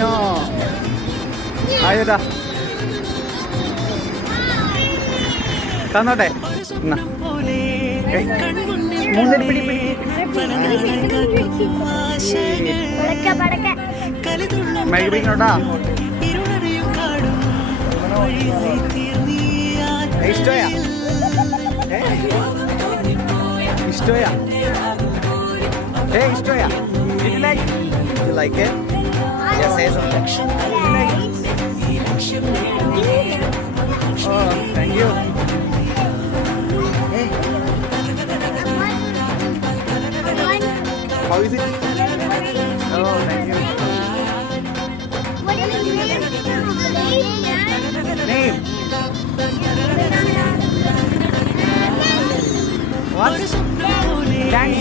No. ആയതാ തന്നോട്ടെ. മൂന്നര പിടി മൈഗ്രീനോട്ടാ. ഇഷ്ടോയാ ഇഷ്ടോയാ ഇഷ്ടോയാ. Did you like? You like it? Yeah, say something. Oh, thank you. How is it? Oh, thank you. Name? What? Lang.